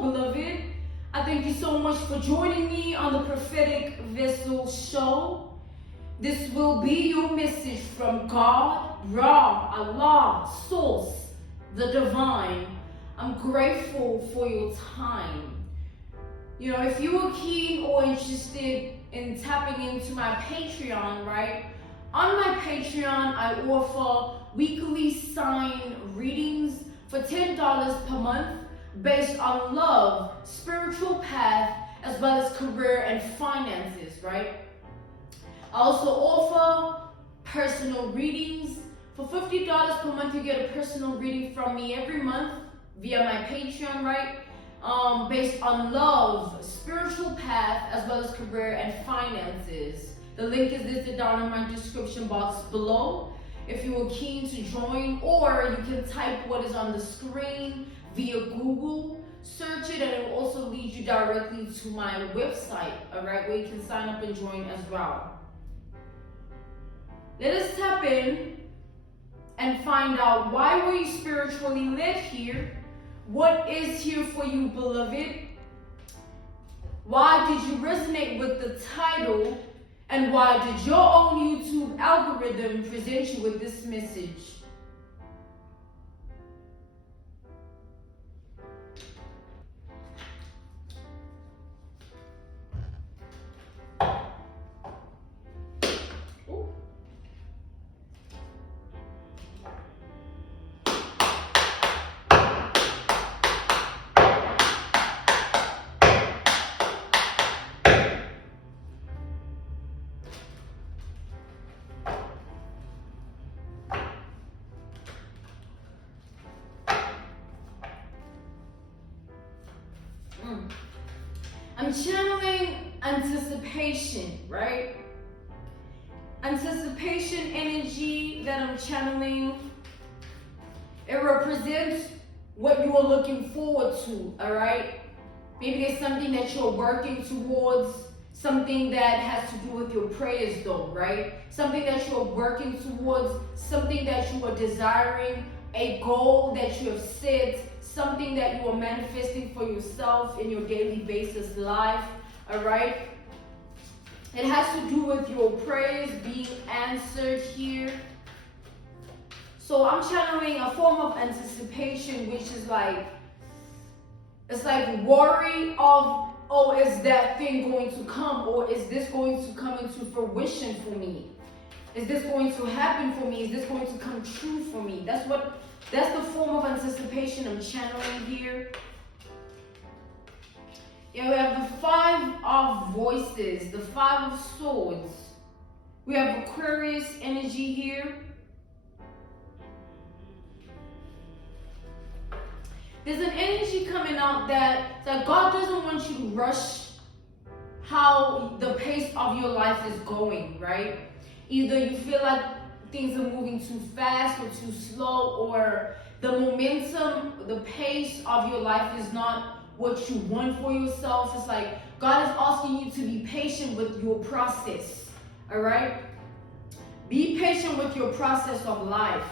beloved. I thank you so much for joining me on the Prophetic Vessel Show. This will be your message from God, Ra, Allah, Source, the Divine. I'm grateful for your time. You know, if you are keen or interested in tapping into my Patreon, right? On my Patreon, I offer weekly sign readings for $10 per month based on love, spiritual path, as well as career and finances, right? I also offer personal readings. For $50 per month, you get a personal reading from me every month via my Patreon, right? Based on love, spiritual path, as well as career and finances. The link is listed down in my description box below if you are keen to join, or you can type what is on the screen via Google, search it, and it will also lead you directly to my website, all right, where you can sign up and join as well. Let us tap in and find out, why were you spiritually led here? What is here for you, beloved? Why did you resonate with the title? And why did your own YouTube algorithm present you with this message? I'm channeling anticipation, right? Anticipation energy that I'm channeling, it represents what you are looking forward to, all right? Maybe there's something that you're working towards, something that has to do with your prayers though, right? Something that you're working towards, something that you are desiring, a goal that you have set, something that you are manifesting for yourself in your daily basis life, all right? It has to do with your prayers being answered here. So I'm channeling a form of anticipation, which is like, it's like worry of, oh, is that thing going to come? Or is this going to come into fruition for me? Is this going to happen for me? Is this going to come true for me? That's the form of anticipation I'm channeling here. Yeah, we have the 5 of voices, the 5 of swords. We have Aquarius energy here. There's an energy coming out that God doesn't want you to rush how the pace of your life is going, right? Either you feel like things are moving too fast or too slow, or the momentum, the pace of your life is not what you want for yourself. It's like God is asking you to be patient with your process, all right? Be patient with your process of life.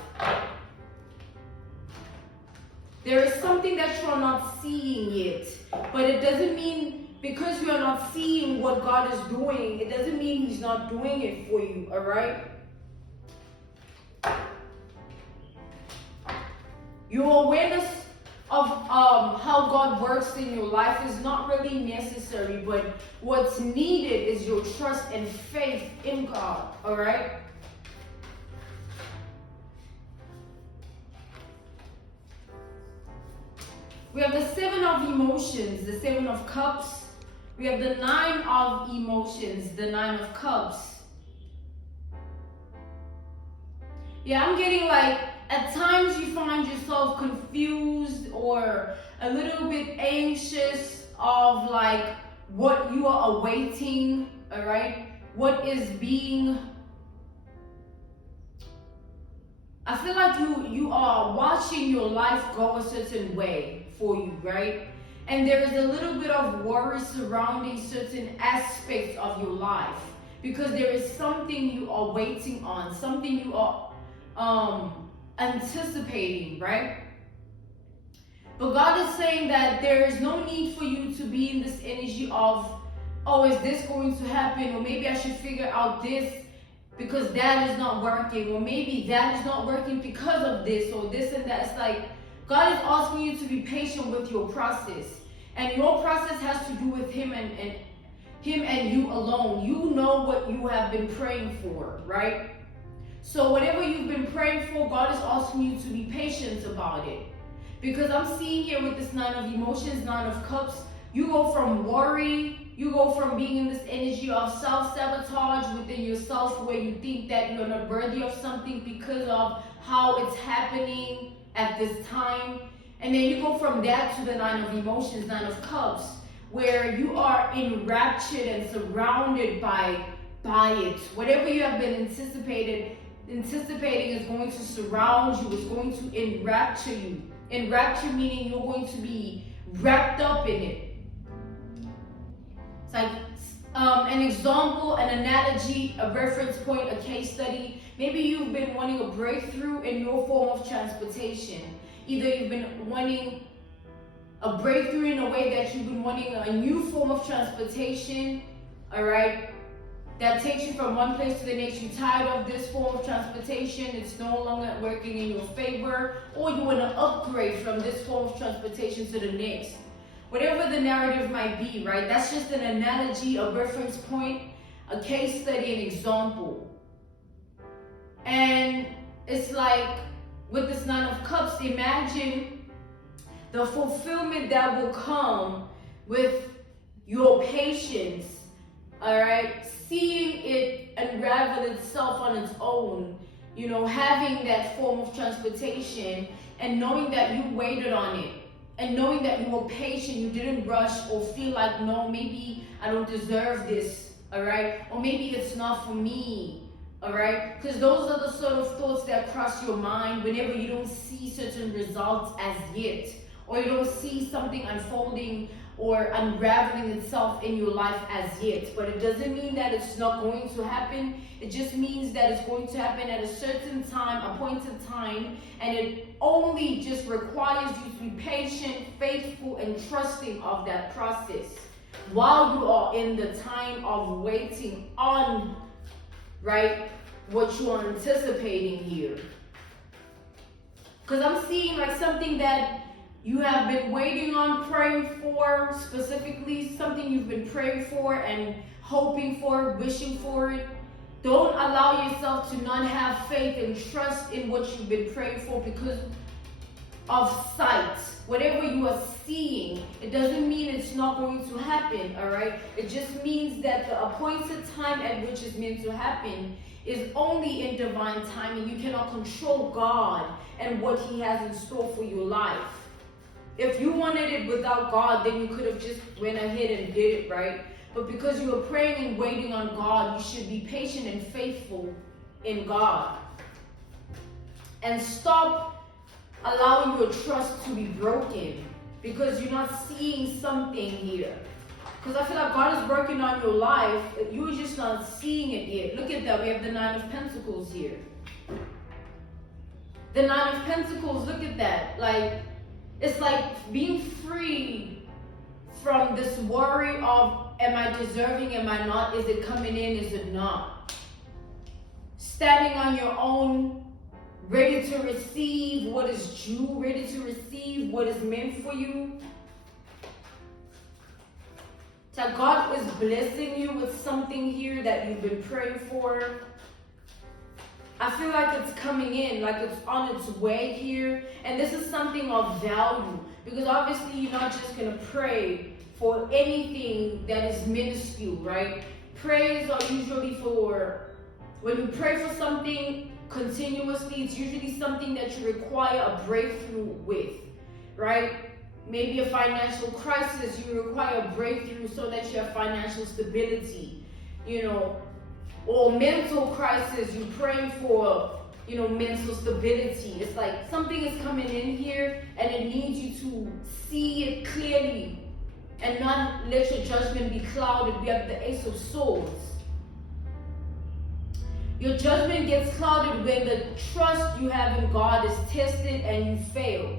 There is something that you are not seeing yet, but it doesn't mean, because you are not seeing what God is doing, it doesn't mean He's not doing it for you, all right? Your awareness of how God works in your life is not really necessary, but what's needed is your trust and faith in God, all right? We have the 7 of emotions, the 7 of cups. We have the 9 of emotions, the 9 of cups. Yeah, I'm getting like, at times you find yourself confused or a little bit anxious of like what you are awaiting, all right? What is being, I feel like you are watching your life go a certain way for you, right? And there is a little bit of worry surrounding certain aspects of your life because there is something you are waiting on, something you are anticipating, right? But God is saying that there is no need for you to be in this energy of, oh, is this going to happen? Or maybe I should figure out this because that is not working. Or maybe that is not working because of this or this and that. It's like God is asking you to be patient with your process. And your process has to do with Him and Him and you alone. You know what you have been praying for, right? So whatever you've been praying for, God is asking you to be patient about it. Because I'm seeing here with this 9 of emotions, 9 of cups, you go from worry, you go from being in this energy of self-sabotage within yourself where you think that you're not worthy of something because of how it's happening at this time. And then you go from that to the 9 of emotions, 9 of cups, where you are enraptured and surrounded by it. Whatever you have been anticipating is going to surround you, is going to enrapture you. Enrapture meaning you're going to be wrapped up in it. It's like an example, an analogy, a reference point, a case study. Maybe you've been wanting a breakthrough in your form of transportation. Either you've been wanting a breakthrough in a way that you've been wanting a new form of transportation, all right, that takes you from one place to the next. You're tired of this form of transportation. It's no longer working in your favor, or you want to upgrade from this form of transportation to the next. Whatever the narrative might be, right? That's just an analogy, a reference point, a case study, an example. And it's like with this 9 of cups, imagine the fulfillment that will come with your patience, all right? Seeing it unravel itself on its own, you know, having that form of transportation and knowing that you waited on it and knowing that you were patient, you didn't rush or feel like, no, maybe I don't deserve this, all right? Or maybe it's not for me, all right? Because those are the sort of thoughts that cross your mind whenever you don't see certain results as yet, or you don't see something unfolding or unraveling itself in your life as yet. But it doesn't mean that it's not going to happen. It just means that it's going to happen at a certain time, appointed time, and it only just requires you to be patient, faithful, and trusting of that process while you are in the time of waiting on, right, what you are anticipating here. Because I'm seeing like something that you have been waiting on, praying for, specifically something you've been praying for and hoping for, wishing for it. Don't allow yourself to not have faith and trust in what you've been praying for because of sight. Whatever you are seeing, it doesn't mean it's not going to happen, all right? It just means that the appointed time at which it's meant to happen is only in divine timing. You cannot control God and what He has in store for your life. If you wanted it without God, then you could have just went ahead and did it, right? But because you are praying and waiting on God, you should be patient and faithful in God. And stop allowing your trust to be broken because you're not seeing something here. Because I feel like God is working on your life, you're just not seeing it yet. Look at that, we have the 9 of Pentacles here. The 9 of Pentacles, look at that. Like, it's like being free from this worry of, am I deserving, am I not? Is it coming in, is it not? Standing on your own, ready to receive what is due, ready to receive what is meant for you. So God is blessing you with something here that you've been praying for. I feel like it's coming in, like it's on its way here. And this is something of value. Because obviously you're not just going to pray for anything that is minuscule, right? Prayers are usually for, when you pray for something continuously, it's usually something that you require a breakthrough with, right? Maybe a financial crisis, you require a breakthrough so that you have financial stability, you know. Or mental crisis, you're praying for, you know, mental stability. It's like something is coming in here and it needs you to see it clearly and not let your judgment be clouded. We have the Ace of Swords. Your judgment gets clouded when the trust you have in God is tested and you fail.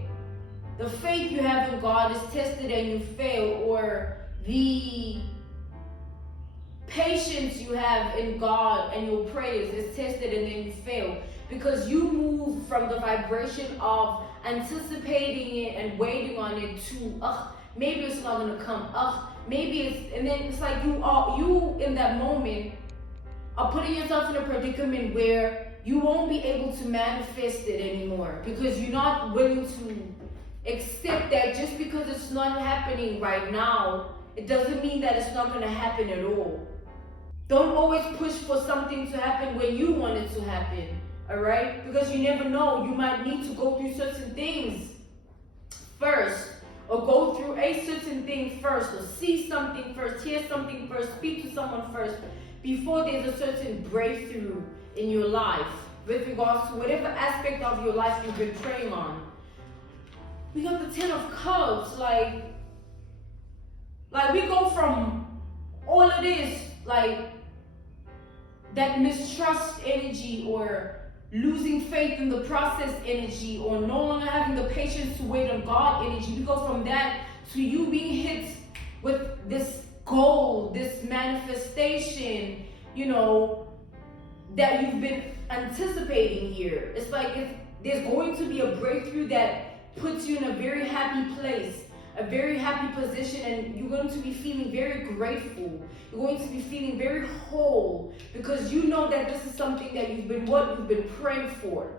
the faith you have in God is tested and you fail, or the patience you have in God and your prayers is tested and then you fail, because you move from the vibration of anticipating it and waiting on it to maybe it's not gonna come, maybe it's, and then it's like you in that moment are putting yourself in a predicament where you won't be able to manifest it anymore, because you're not willing to accept that just because it's not happening right now, it doesn't mean that it's not going to happen at all. Don't always push for something to happen when you want it to happen, all right? Because you never know, you might need to go through certain things first, or go through a certain thing first, or see something first, hear something first, speak to someone first, before there's a certain breakthrough in your life with regards to whatever aspect of your life you've been praying on. We got the 10 of Cups, like we go from all of this, like that mistrust energy, or losing faith in the process energy, or no longer having the patience to wait on God energy. We go from that to you being hit with this goal, this manifestation, that you've been anticipating here. It's like there's going to be a breakthrough that puts you in a very happy place, a very happy position, and you're going to be feeling very grateful. You're going to be feeling very whole, because you know that this is something that you've been praying for.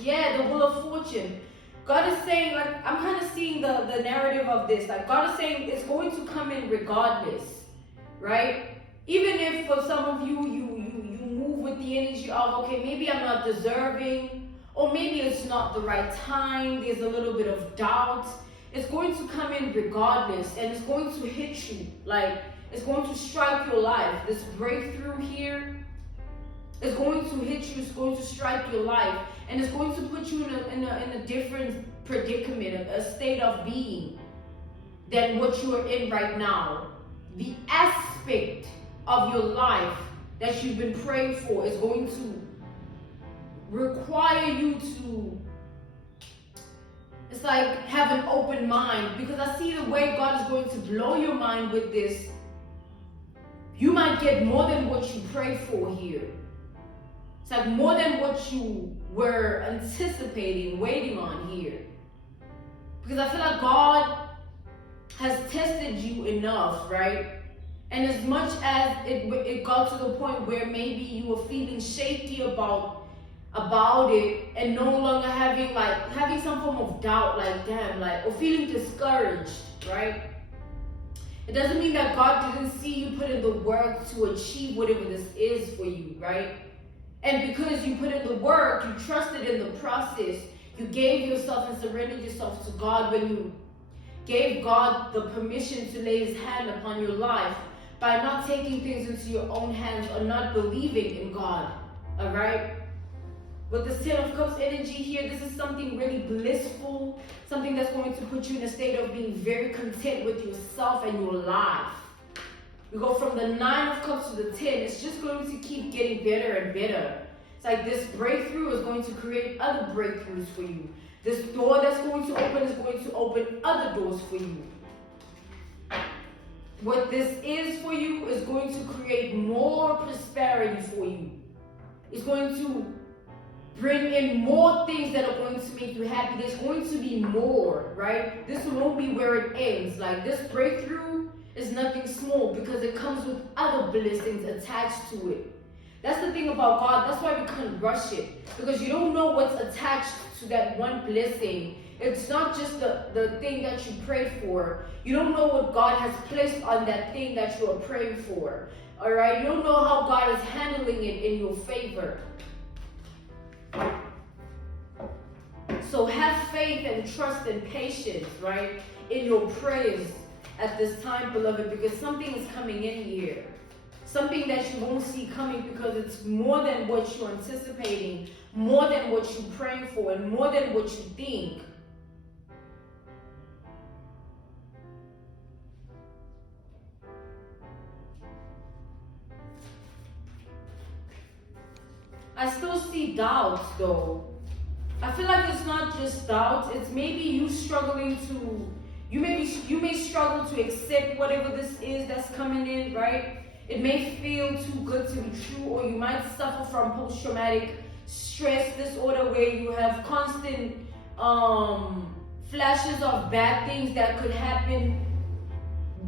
Yeah, the Wheel of Fortune. God is saying, like, I'm kind of seeing the narrative of this. Like, God is saying it's going to come in regardless, right? Even if for some of you move with the energy of, okay, maybe I'm not deserving, or maybe it's not the right time, there's a little bit of doubt, it's going to come in regardless, and it's going to hit you. Like, it's going to strike your life. This breakthrough here is going to hit you, it's going to strike your life, and it's going to put you in a different predicament, a state of being than what you are in right now. The aspect of your life that you've been praying for is going to require you to, it's like, have an open mind, because I see the way God is going to blow your mind with this. You might get more than what you prayed for here. It's like more than what you were anticipating, waiting on here. Because I feel like God has tested you enough, right? And as much as it got to the point where maybe you were feeling shaky about it, and no longer having some form of doubt, like, damn, like, or feeling discouraged, right? It doesn't mean that God didn't see you put in the work to achieve whatever this is for you, right? And because you put in the work, you trusted in the process, you gave yourself and surrendered yourself to God when you gave God the permission to lay his hand upon your life by not taking things into your own hands or not believing in God, all right? With the 10 of Cups energy here, this is something really blissful, something that's going to put you in a state of being very content with yourself and your life. We go from the 9 of Cups to the 10. It's just going to keep getting better and better. It's like this breakthrough is going to create other breakthroughs for you. This door that's going to open is going to open other doors for you. What this is for you is going to create more prosperity for you. It's going to bring in more things that are going to make you happy. There's going to be more, right? This won't be where it ends. Like, this breakthrough is nothing small, because it comes with other blessings attached to it. That's the thing about God. That's why we can't rush it, because you don't know what's attached to that one blessing. It's not just the thing that you prayed for. You don't know what God has placed on that thing that you are praying for. All right? You don't know how God is handling it in your favor. So have faith and trust and patience, right, in your prayers at this time, beloved, because something is coming in here. Something that you won't see coming, because it's more than what you're anticipating, more than what you're praying for, and more than what you think. I still see doubts, though. I feel like it's not just doubt. It's maybe you struggling to, you may struggle to accept whatever this is that's coming in, right? It may feel too good to be true, or you might suffer from post-traumatic stress disorder where you have constant flashes of bad things that could happen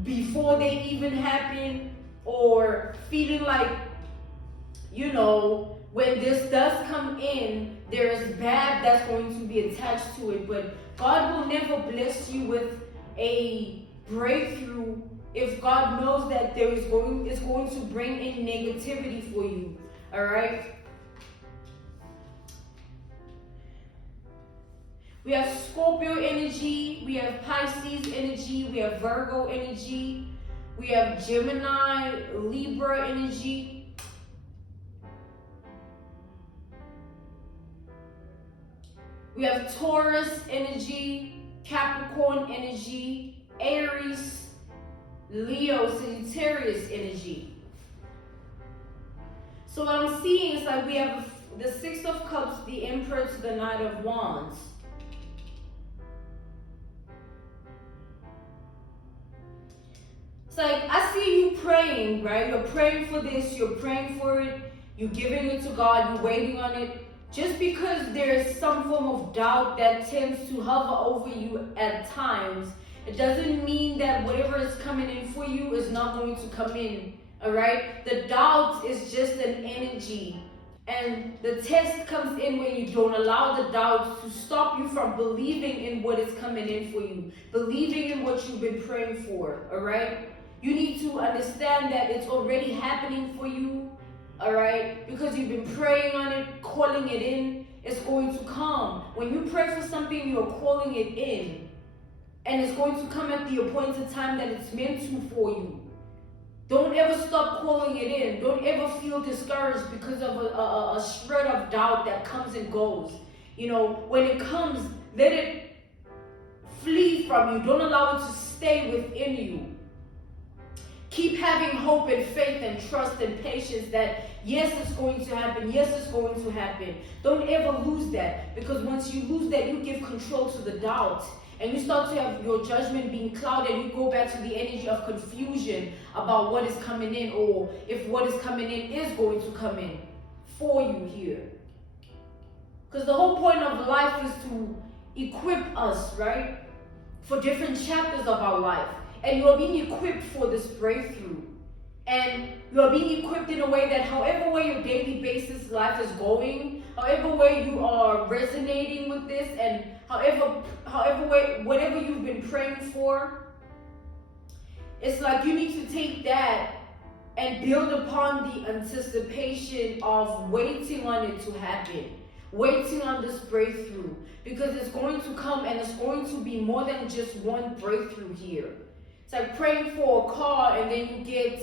before they even happen, or feeling like, you know, when this does come in, there is bad that's going to be attached to it. But God will never bless you with a breakthrough if God knows that it's going to bring in negativity for you. All right. We have Scorpio energy, we have Pisces energy, we have Virgo energy, we have Gemini, Libra energy. We have Taurus energy, Capricorn energy, Aries, Leo, Sagittarius energy. So what I'm seeing is like we have the Six of Cups, the Emperor to the Knight of Wands. It's like I see you praying, right? You're praying for this, you're praying for it, you're giving it to God, you're waiting on it. Just because there's some form of doubt that tends to hover over you at times, it doesn't mean that whatever is coming in for you is not going to come in, all right? The doubt is just an energy. And the test comes in when you don't allow the doubt to stop you from believing in what is coming in for you, believing in what you've been praying for, all right? You need to understand that it's already happening for you, all right? Because you've been praying on it, calling it in, it's going to come. When you pray for something, you're calling it in. And it's going to come at the appointed time that it's meant to for you. Don't ever stop calling it in. Don't ever feel discouraged because of a shred of doubt that comes and goes. You know, when it comes, let it flee from you. Don't allow it to stay within you. Keep having hope and faith and trust and patience that yes, it's going to happen. Yes, it's going to happen. Don't ever lose that, because once you lose that, you give control to the doubt. And you start to have your judgment being clouded. You go back to the energy of confusion about what is coming in, or if what is coming in is going to come in for you here. Because the whole point of life is to equip us, right? For different chapters of our life. And you are being equipped for this breakthrough. And you are being equipped in a way that however way your daily basis life is going, however way you are resonating with this, and however way, whatever you've been praying for, it's like you need to take that and build upon the anticipation of waiting on it to happen, waiting on this breakthrough, because it's going to come, and it's going to be more than just one breakthrough here. It's like praying for a car, and then you get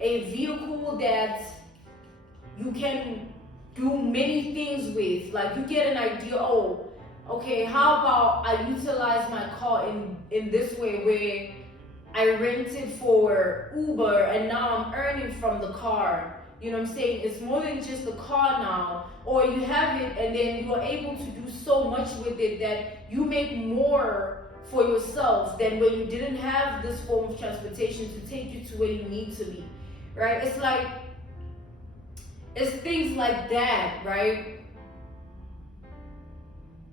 a vehicle that you can do many things with. Like you get an idea, oh, okay, how about I utilize my car in this way, where I rented for Uber and now I'm earning from the car. You know what I'm saying? It's more than just the car now. Or you have it and then you're able to do so much with it that you make more for yourself than when you didn't have this form of transportation to take you to where you need to be, right? It's like, it's things like that, right?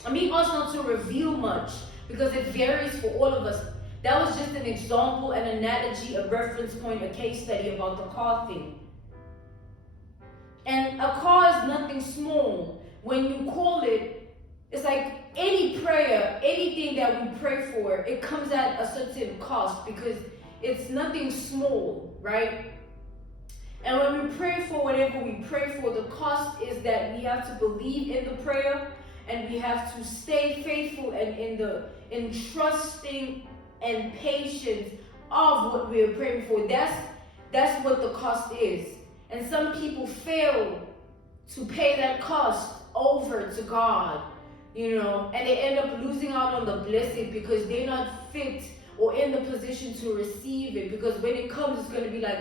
I mean, also not to reveal much because it varies for all of us. That was just an example, an analogy, a reference point, a case study about the car thing. And a car is nothing small. When you call it, it's like any prayer, anything that we pray for, it comes at a certain cost because it's nothing small, right? And when we pray for whatever we pray for, the cost is that we have to believe in the prayer, and we have to stay faithful and in trusting and patience of what we are praying for. That's what the cost is. And some people fail to pay that cost over to God, you know, and they end up losing out on the blessing because they're not fit or in the position to receive it. Because when it comes, it's going to be like,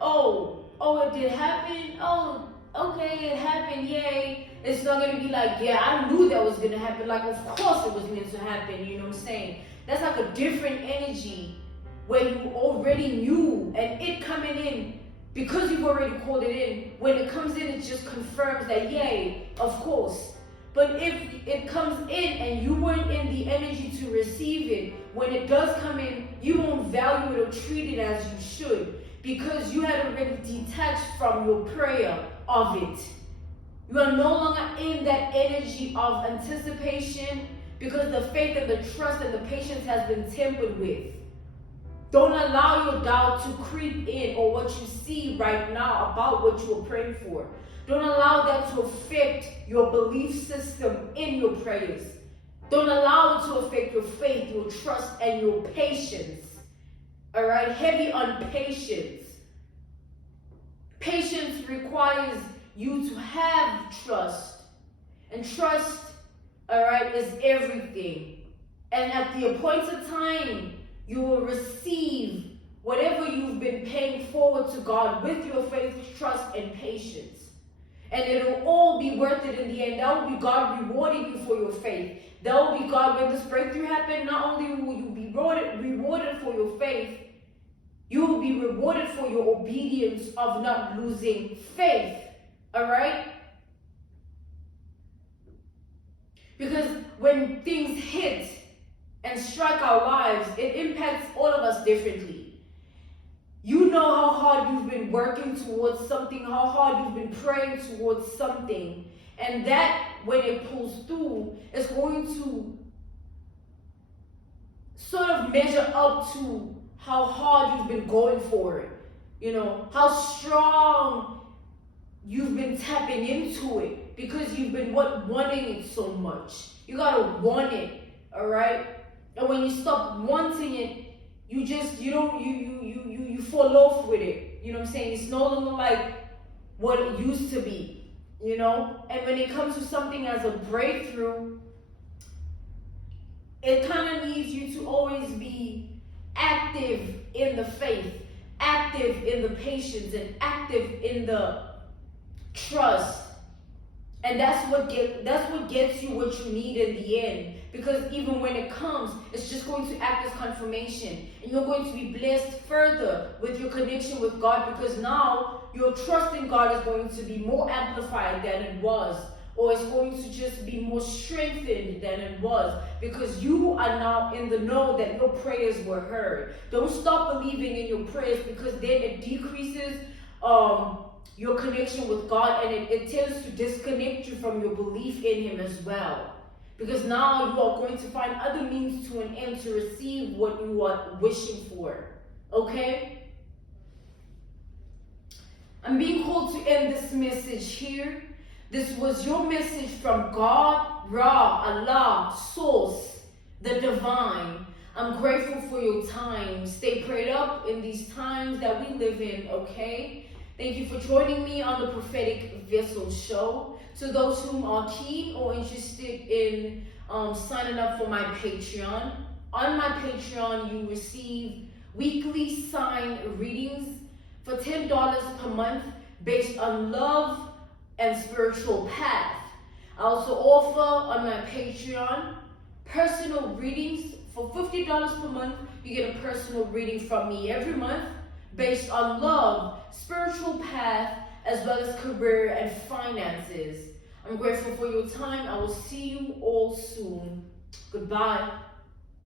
oh, it did happen. Oh, okay, it happened. Yay. It's not going to be like, yeah, I knew that was going to happen. Like, of course it was meant to happen. You know what I'm saying? That's like a different energy where you already knew, and it coming in, because you've already called it in, when it comes in, it just confirms that, yay, of course. But if it comes in and you weren't in the energy to receive it, when it does come in, you won't value it or treat it as you should, because you had already detached from your prayer of it. You are no longer in that energy of anticipation, because the faith and the trust and the patience has been tempered with. Don't allow your doubt to creep in, or what you see right now about what you are praying for. Don't allow that to affect your belief system in your prayers. Don't allow it to affect your faith, your trust, and your patience. All right? Heavy on patience. Patience requires you to have trust. And trust, all right, is everything. And at the appointed time, you will receive whatever you've been paying forward to God with your faith, trust, and patience. And it'll all be worth it in the end. That will be God rewarding you for your faith. That will be God, when this breakthrough happens, not only will you be rewarded for your faith, you will be rewarded for your obedience of not losing faith. All right? Because when things hit and strike our lives, it impacts all of us differently. You know how hard you've been working towards something, how hard you've been praying towards something. And that, when it pulls through, is going to sort of measure up to how hard you've been going for it. You know, how strong you've been tapping into it, because you've been wanting it so much. You gotta want it, all right? And when you stop wanting it, you fall off with it. You know what I'm saying? It's no longer like what it used to be, you know? And when it comes to something as a breakthrough, it kind of needs you to always be active in the faith, active in the patience, and active in the trust. And that's what gets you what you need in the end. Because even when it comes, it's just going to act as confirmation. And you're going to be blessed further with your connection with God, because now your trust in God is going to be more amplified than it was. Or it's going to just be more strengthened than it was. Because you are now in the know that your prayers were heard. Don't stop believing in your prayers, because then it decreases your connection with God, and it tends to disconnect you from your belief in Him as well. Because now you are going to find other means to an end to receive what you are wishing for. Okay? I'm being called to end this message here. This was your message from God, Ra, Allah, Source, the Divine. I'm grateful for your time. Stay prayed up in these times that we live in, okay? Thank you for joining me on the Prophetic Vessel Show. To those whom are keen or interested in signing up for my Patreon, on my Patreon you receive weekly sign readings for $10 per month based on love and spiritual path. I also offer on my Patreon personal readings for $50 per month. You get a personal reading from me every month based on love, spiritual path, as well as career and finances. I'm grateful for your time. I will see you all soon. Goodbye.